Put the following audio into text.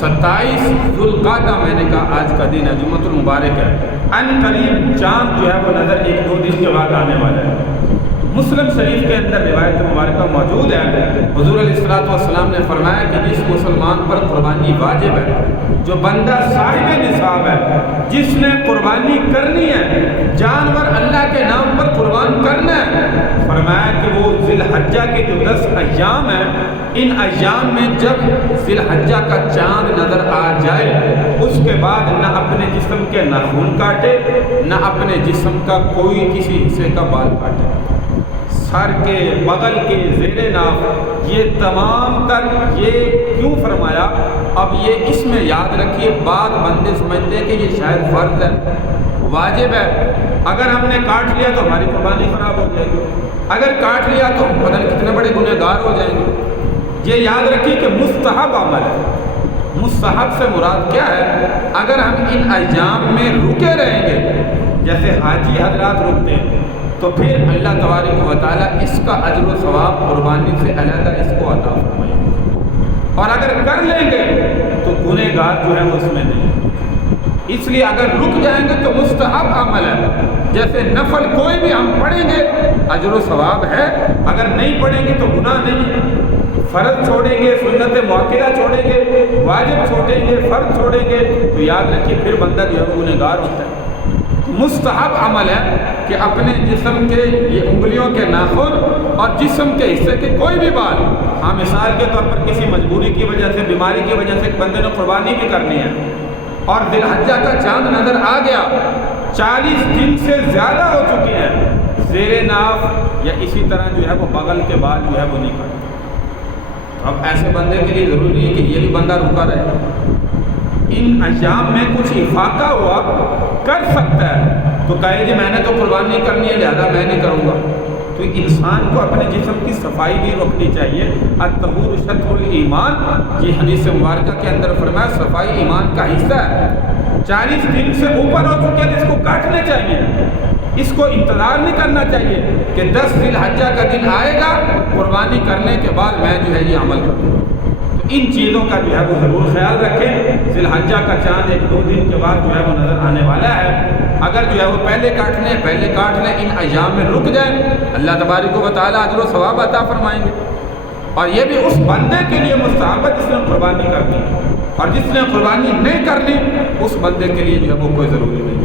27 ذوالقعدہ مہینے کا آج کا دن ہے، جمعۃ المبارک ہے۔ ان قریب چاند جو ہے وہ نظر 1-2 دن کے بعد آنے والا ہے۔ مسلم شریف کے اندر روایت مبارکہ موجود ہے، حضور علیہ الصلوۃ والسلام نے فرمایا کہ جس مسلمان پر قربانی واجب ہے، جو بندہ صاحب نصاب ہے، جس نے قربانی کرنی ہے، جانور اللہ کے نام پر قربان کرنا ہے، فرمایا کہ وہ ذی الحجہ کے جو 10 ایام ہیں، ان ایام میں جب ذی الحجہ کا چاند نظر آ جائے، اس کے بعد نہ اپنے جسم کے ناخن کاٹے، نہ اپنے جسم کا کوئی کسی حصے کا بال کاٹے، سر کے، بغل کے، زیر ناف، یہ تمام تر۔ یہ کیوں فرمایا؟ اب یہ اس میں یاد رکھیے، بعض بندے سمجھتے ہیں کہ یہ شاید فرض ہے، واجب ہے، اگر ہم نے کاٹ لیا تو ہماری قربانی خراب ہو جائے گی، اگر کاٹ لیا تو ہم پتہ نہیں کتنے بڑے گنہگار ہو جائیں گے۔ یہ یاد رکھیے کہ مستحب عمل ہے۔ مستحب سے مراد کیا ہے؟ اگر ہم ان ایام میں رکے رہیں گے، جیسے حاجی حضرات رکتے ہیں، تو پھر اللہ تبارک و تعالیٰ اس کا اجر و ثواب قربانی سے علیحدہ اس کو عطا فرمائے گا، اور اگر کر لیں گے تو گنہگار جو ہے وہ اس میں نہیں ہے۔ اس لیے اگر رک جائیں گے تو مستحب عمل ہے، جیسے نفل کوئی بھی ہم پڑھیں گے اجر و ثواب ہے، اگر نہیں پڑھیں گے تو گناہ نہیں ہے۔ فرض چھوڑیں گے، سنت مؤکدہ چھوڑیں گے، واجب چھوڑیں گے، فرض چھوڑیں گے، تو یاد رکھیے پھر بندہ جو ہے وہ گنہگار ہوتا ہے۔ مستحب عمل ہے کہ اپنے جسم کے یہ انگلیوں کے ناخن اور جسم کے حصے کے کوئی بھی بال، ہاں مثال کے طور پر کسی مجبوری کی وجہ سے، بیماری کی وجہ سے بندے نے قربانی بھی کرنی ہے اور ذی الحجہ کا چاند نظر آ گیا، 40 دن سے زیادہ ہو چکے ہیں، زیر ناف یا اسی طرح جو ہے وہ بغل کے بال جو ہے وہ نہیں کٹتے۔ اب ایسے بندے کے لیے ضروری ہے کہ یہ بھی بندہ رکا رہے، ان ایام میں کچھ افاقہ ہوا کر سکتا ہے تو کہے جی میں نے تو قربانی نہیں کرنی ہے لہذا میں نہیں کروں گا۔ تو انسان کو اپنے جسم کی صفائی بھی رکھنی چاہیے۔ الطہور شطر الایمان، یہ حدیث مبارکہ کے اندر فرمایا صفائی ایمان کا حصہ ہے۔ 40 دن سے اوپر ہو چکے ہیں، اس کو کاٹنے چاہیے، اس کو انتظار نہیں کرنا چاہیے کہ 10 ذی الحجہ کا دن آئے گا، قربانی کرنے کے بعد میں جو ہے یہ عمل کروں۔ ان چیزوں کا جو ہے وہ ضرور خیال رکھیں۔ ذی الحجہ کا چاند 1-2 دن کے بعد جو ہے وہ نظر آنے والا ہے، اگر جو ہے وہ پہلے کاٹ لیں، ان ایام میں رک جائیں، اللہ تبارک و تعالیٰ اجر و ثواب عطا فرمائیں گے۔ اور یہ بھی اس بندے کے لیے مستحب ہے جس نے قربانی کرنی، اور جس نے قربانی نہیں کرنی اس بندے کے لیے جو ہے وہ کوئی ضروری نہیں۔